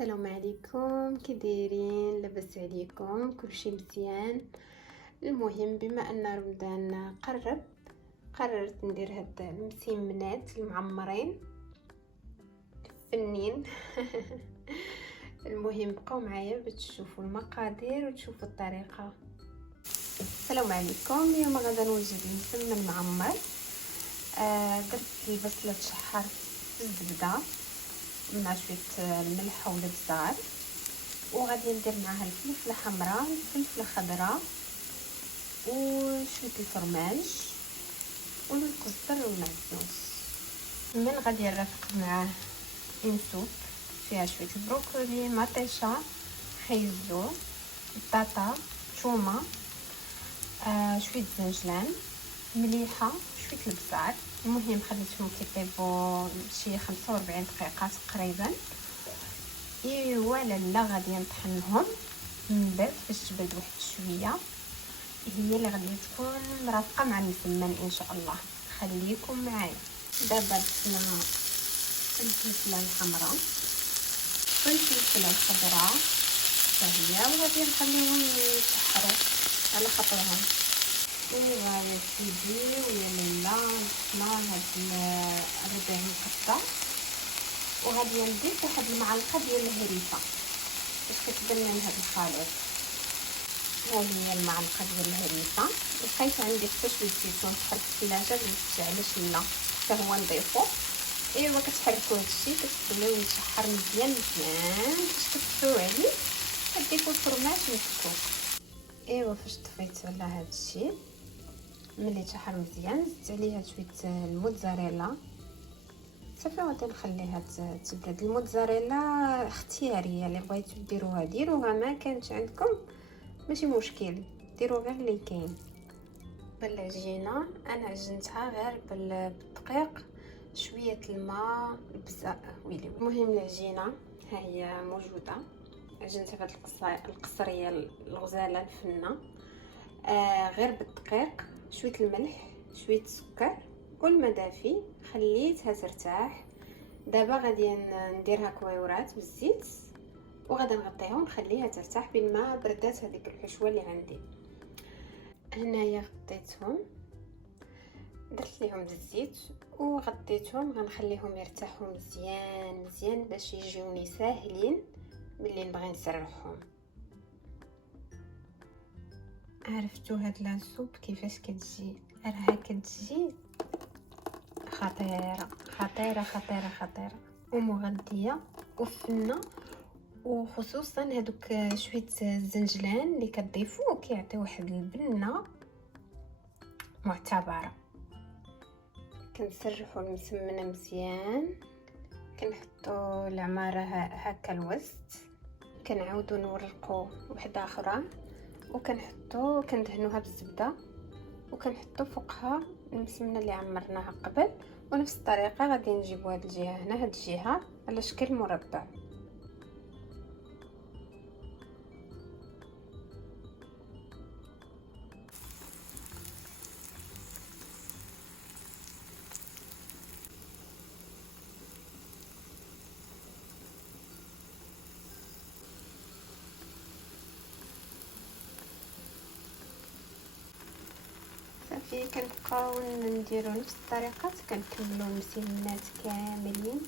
السلام عليكم، كي دايرين؟ لاباس عليكم؟ كلشي مزيان؟ المهم بما ان رمضان قررت ندير هاد المسمنات المعمرين فنين. المهم بقاو معايا باش تشوفوا المقادير وتشوفوا الطريقه. السلام عليكم. اليوم غادا نوجد المسمن معمر. درت البصله تشحر في الزبده مع شويه الملح والابزار، وغادي ندير معاها الفلفله حمراء، الفلفله خضراء، وشويه الفرماج والقزبر والمعدنوس. من غادي نرافق معاه انسوب فيها شويه البروكولي، مطيشه، خيزو، بطاطا، ثومه، شويه زنجلان، مليحه، شويه البزار. المهم خليتهم كيطيبوا شي 45 دقيقه تقريبا. ايوا لالا غادي نطحنهم من بعد باش تبرد واحد شويه، هي اللي غادي تكون مرافقه مع المسمن ان شاء الله. خليكم معايا. دابا درنا الفلفله الحمراء والفلفله الخضراء هي، وغادي نخليهم يتحروا على خاطرهم. ايوا يا سيدي ويا لالا ضفنا هاد الربع مقطع، وغادي ندير واحد المعلقه ديال الهريسه باش كتبنن هاد الخليط. ها هي المعلقه ديال الهريسه. لقيت عندي حتى شويه زيتون تحط في الثلاجه، درت علاش لا حتى هو نضيفو. ايوا كتحركوا هادشي كتخليوه يتشحر مزيان باش كتطفيو عليه، كتضيفوا الفرماج مسكوك. ايوا فاش طفيت على هادشي ملي تشحر مزيان زدت عليه شويه الموتزاريلا صافي. غادي نخليها تبرد. الموتزاريلا اختياريه، اللي بغيتو ديروها ديروها، ما كانش عندكم ماشي مشكل ديروا غير اللي كاين. بالعجينه انا عجنتها غير بالدقيق، شويه الماء، البزاء ويلي. المهم العجينه ها هي موجوده، عجنتها بهاد القصريه الغزاله الفنه. غير بالدقيق، شويه الملح، شويه السكر والماء دافي. خليتها ترتاح. دابا غادي نديرها كويورات بالزيت وغادي نغطيها ونخليها ترتاح بين ما بردات هذيك الحشوه اللي عندي. هنايا غطيتهم، درت ليهم بالزيت وغطيتهم. غنخليهم يرتاحوا مزيان مزيان باش يجوني ساهلين ملي نبغي نسرحهم. عرفتوا هاد لاسوب كيفاش كتجي؟ راها كتجي خطيره خطيره خطيره خطيره ومغذيه وفنه، وخصوصا هادوك شويه الزنجلان اللي كتضيفوه كيعطي واحد البنه معتبره. كنسرحوا المسمنه مزيان، كنحطوا العماره هكا الوسط، كنعاودوا نورقوا وحده اخرى وكنحطوا كندهنوها بالزبده وكنحطوا فوقها المسمنه اللي عمرناها قبل. ونفس الطريقه غادي نجيبوا هاد الجهه هنا، هاد الجهه على شكل مربع. صافي كنبقاو نديرو نفس الطريقه، كنكملوا المسمنات كاملين